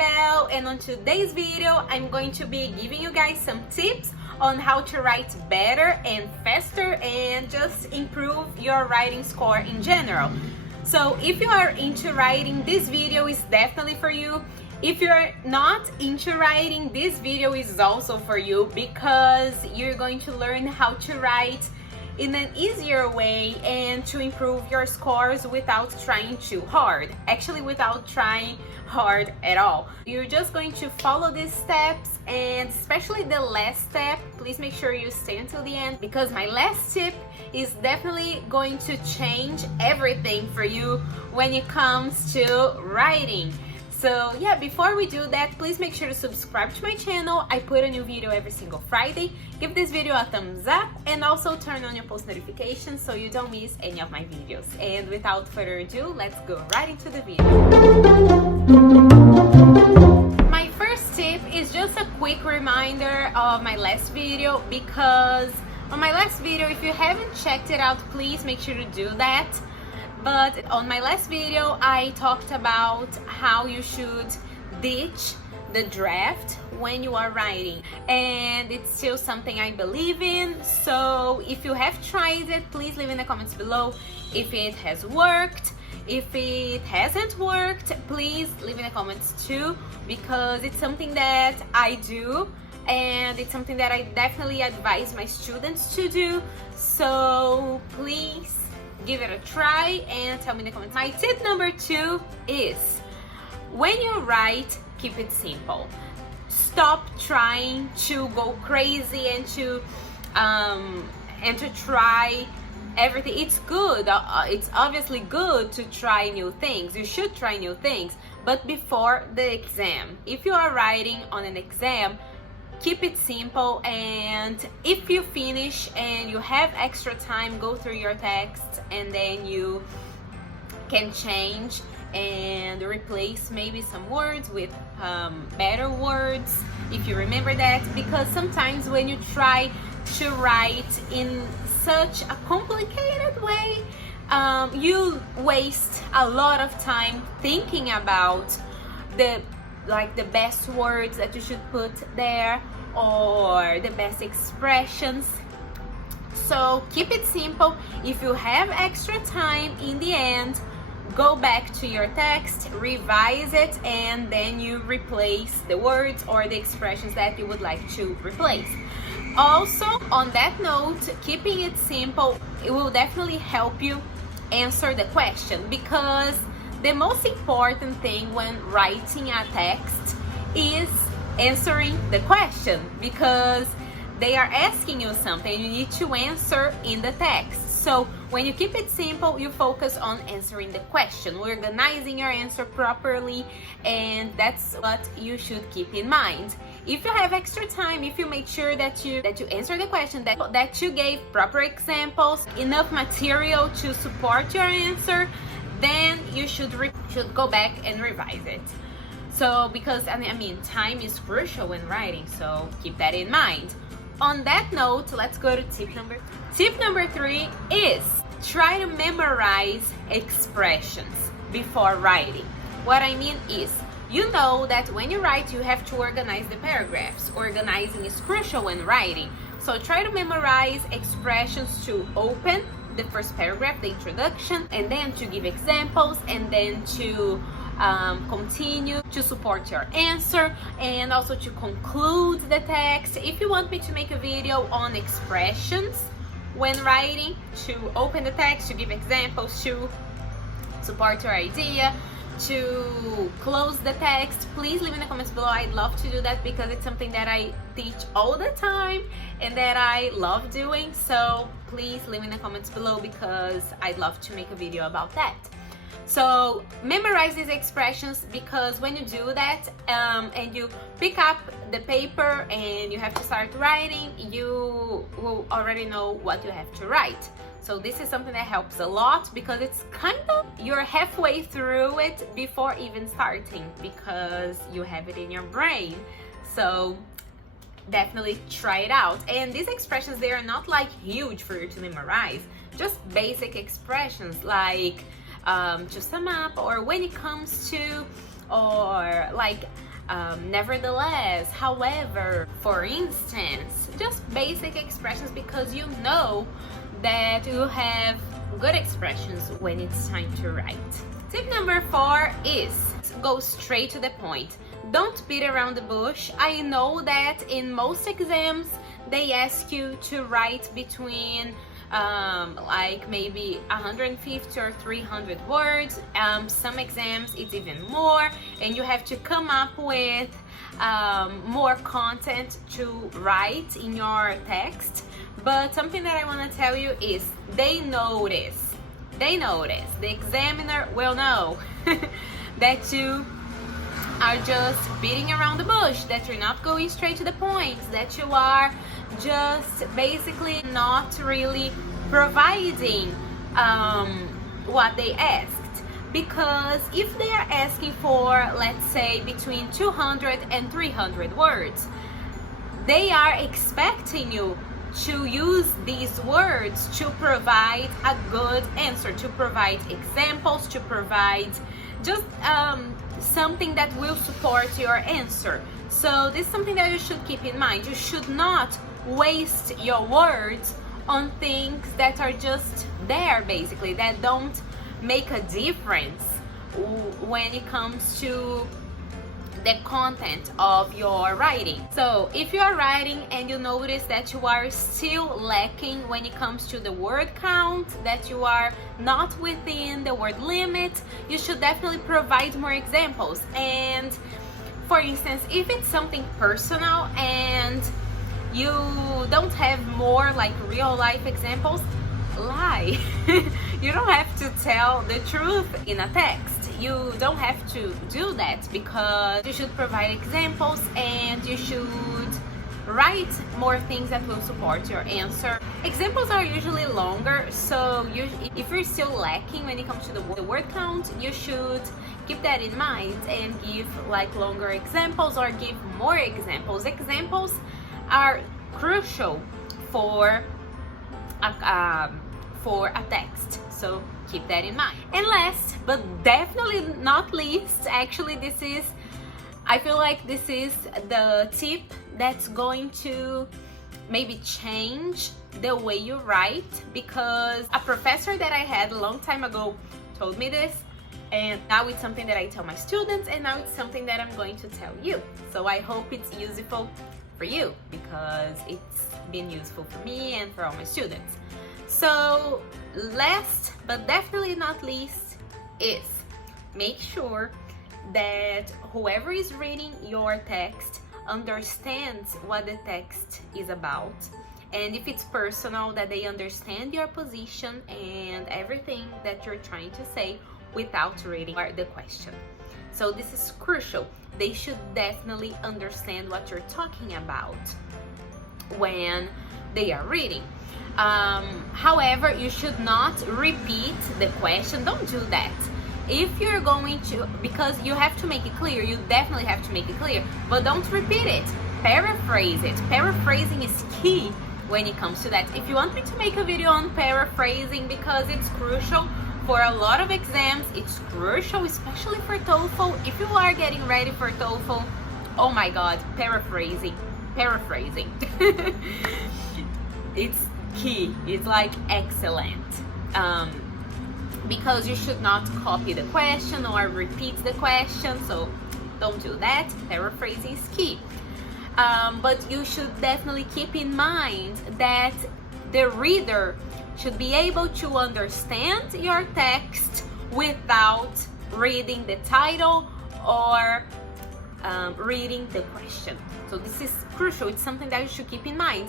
bell, and on today's video I'm going to be giving you guys some tips on how to write better and faster and just improve your writing score in general. So if you are into writing, this video is definitely for you. If you're not into writing, this video is also for you because you're going to learn how to write in an easier way and to improve your scores without trying too hard. Actually, without trying hard at all. You're just going to follow these steps, and especially the last step, please make sure you stay until the end because my last tip is definitely going to change everything for you when it comes to writing. So yeah, before we do that, please make sure to subscribe to my channel. I put a new video every single Friday. Give this video a thumbs up and also turn on your post notifications so you don't miss any of my videos. And without further ado, let's go right into the video. My first tip is just a quick reminder of my last video because on my last video, if you haven't checked it out, please make sure to do that. But on my last video, I talked about how you should ditch the draft when you are writing, and it's still something I believe in. So if you have tried it, please leave in the comments below if it has worked. If it hasn't worked, please leave in the comments too, because it's something that I do and it's something that I definitely advise my students to do. So please give it a try and tell me in the comments. My tip number 2 is when you write, keep it simple. Stop trying to go crazy and to try everything. It's good. It's obviously good to try new things. You should try new things, but before the exam. If you are writing on an exam, keep it simple, and if you finish and you have extra time, go through your text and then you can change and replace maybe some words with better words if you remember that, because sometimes when you try to write in such a complicated way, you waste a lot of time thinking about the best words that you should put there or the best expressions. So keep it simple. If you have extra time in the end, go back to your text, revise it, and then you replace the words or the expressions that you would like to replace. Also, on that note, keeping it simple, it will definitely help you answer the question, because the most important thing when writing a text is answering the question, because they are asking you something you need to answer in the text. So when you keep it simple, you focus on answering the question, organizing your answer properly, and that's what you should keep in mind. If you have extra time, if you make sure that you answer the question, that you gave proper examples, enough material to support your answer, then you should go back and revise it. So because I mean time is crucial when writing, so keep that in mind. On that note, let's go to tip number 3. Tip number 3 is try to memorize expressions before writing. What I mean is, you know that when you write, you have to organize the paragraphs. Organizing is crucial when writing. So try to memorize expressions to open the first paragraph, the introduction, and then to give examples, and then to continue to support your answer, and also to conclude the text. If you want me to make a video on expressions when writing, to open the text, to give examples, to support your idea, to close the text, please leave in the comments below. I'd love to do that because it's something that I teach all the time and that I love doing. So please leave in the comments below because I'd love to make a video about that. So memorize these expressions, because when you do that and you pick up the paper and you have to start writing, you will already know what you have to write. So this is something that helps a lot because it's kind of, you're halfway through it before even starting because you have it in your brain. So definitely try it out. And these expressions, they are not like huge for you to memorize, just basic expressions like to sum up, or when it comes to or like nevertheless, however, for instance, just basic expressions, because you know that you have good expressions when it's time to write. Tip number 4 is go straight to the point. Don't beat around the bush. I know that in most exams they ask you to write between like maybe 150 or 300 words. Some exams it's even more, and you have to come up with more content to write in your text. But something that I want to tell you is they notice, the examiner will know that you are just beating around the bush, that you're not going straight to the point, that you are just basically not really providing what they asked. Because if they are asking for, let's say, between 200 and 300 words, they are expecting you to use these words to provide a good answer, to provide examples, to provide just something that will support your answer. So this is something that you should keep in mind. You should not waste your words on things that are just there, basically, that don't make a difference when it comes to the content of your writing. So if you are writing and you notice that you are still lacking when it comes to the word count, that you are not within the word limit, you should definitely provide more examples. And for instance, if it's something personal and you don't have more like real life examples, lie. You don't have to tell the truth in a text. You don't have to do that, because you should provide examples and you should write more things that will support your answer. Examples are usually longer, so if you're still lacking when it comes to the word count, you should keep that in mind and give like longer examples or give more examples. Examples are crucial for a text, so keep that in mind. And last but definitely not least, actually I feel like this is the tip that's going to maybe change the way you write, because a professor that I had a long time ago told me this, and now it's something that I tell my students, and now it's something that I'm going to tell you. So I hope it's useful for you, because it's been useful for me and for all my students. So last but definitely not least is make sure that whoever is reading your text understands what the text is about, and if it's personal, that they understand your position and everything that you're trying to say without reading the question. So this is crucial. They should definitely understand what you're talking about when they are reading. However, you should not repeat the question. Don't do that. If you're going to, because you have to make it clear, you definitely have to make it clear, but don't repeat it. Paraphrase it. Paraphrasing is key when it comes to that. If you want me to make a video on paraphrasing, because it's crucial for a lot of exams, it's crucial, especially for TOEFL. If you are getting ready for TOEFL, oh my god, paraphrasing. It's key. It's like excellent, because you should not copy the question or repeat the question, so don't do that. Paraphrasing is key. But you should definitely keep in mind that the reader should be able to understand your text without reading the title or reading the question. So this is crucial. It's something that you should keep in mind.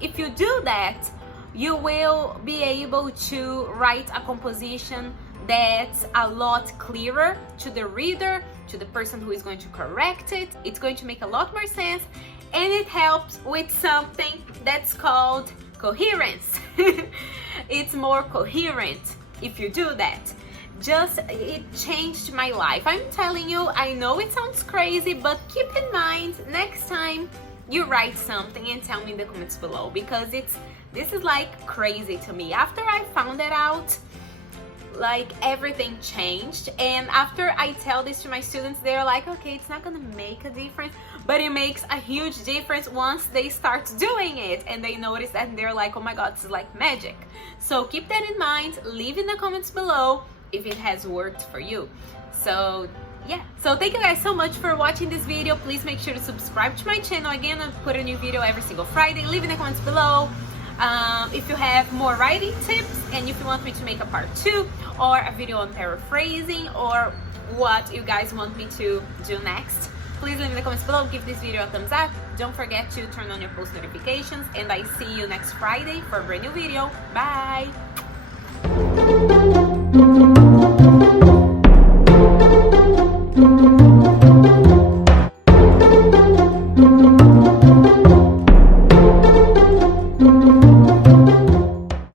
If you do that, you will be able to write a composition that's a lot clearer to the reader, to the person who is going to correct it. It's going to make a lot more sense, and it helps with something that's called coherence. It's more coherent if you do that. It changed my life. I'm telling you, I know it sounds crazy, but keep in mind next time you write something and tell me in the comments below, because this is like crazy to me. After I found it out, like everything changed. And after I tell this to my students, they're like, okay, it's not gonna make a difference, but it makes a huge difference once they start doing it and they notice that, and they're like, oh my god, this is like magic. So keep that in mind. Leave in the comments below if it has worked for you. So yeah, so thank you guys so much for watching this video. Please make sure to subscribe to my channel. Again, I put a new video every single Friday. Leave in the comments below if you have more writing tips, and if you want me to make a part 2 or a video on paraphrasing, or what you guys want me to do next. Please leave in the comments below. Give this video a thumbs up. Don't forget to turn on your post notifications, and I see you next Friday for a brand new video. Bye!